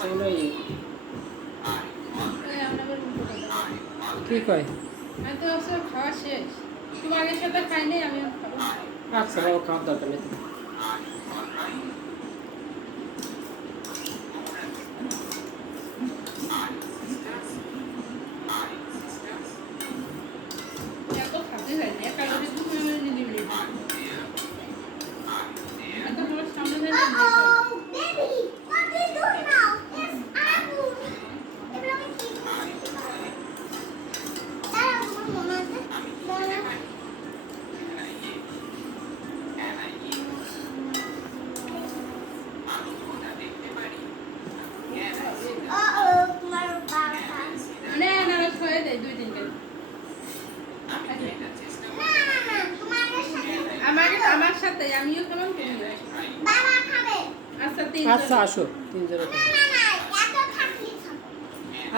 আছে মনে হয় কি কয় আমি তো সব খাওয়া শেষ তুমি আগের সাথে খাই নাই আমি খাবো আচ্ছা বাবা খাওয়ার দরকার নেই এত খাতে যাই না একা করে তুমি নিয়ে নিবি এত বড় সামনে যাই না আমার সাথে আমিও কেমন আচ্ছা আসো তিনজনে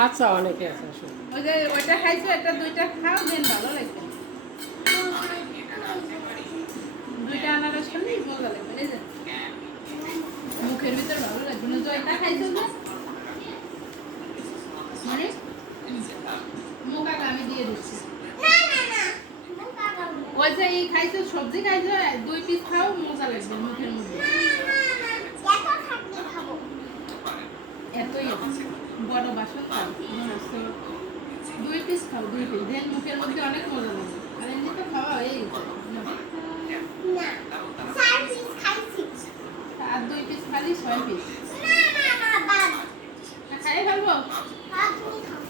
আচ্ছা অনেকে আছে আসো ওই যে ওইটা খাইছো এটা দুইটা খাও দেন ভালো লাগবে দুইটা আনারস খেলে মজা লাগবে এই যে মুখের ভিতর ভালো লাগবে না জয়টা খাইছো না মানে মুখা আমি দিয়ে দিচ্ছি ওই যে এই খাইছো সবজি খাইছো 2 পিস খাও মজা লাগবে মুখের মধ্যে এতই বড় বাসন খাও 2 পিস খাও 2 পিস দেন মুখের মধ্যে অনেক মজা লাগবে আর এমনি তো খাওয়া হয়ে গেছে না 4 পিস খাইছি আর 2 পিস খালি 6 পিস খাই ফেলবো তুমি খাও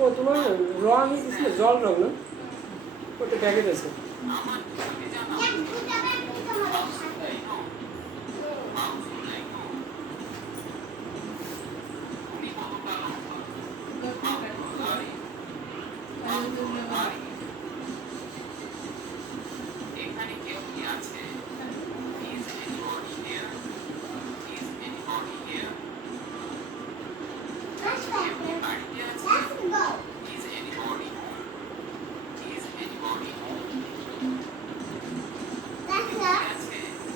ও তোমার রং দিছিলে জল রং না ওটা প্যাকেট আছে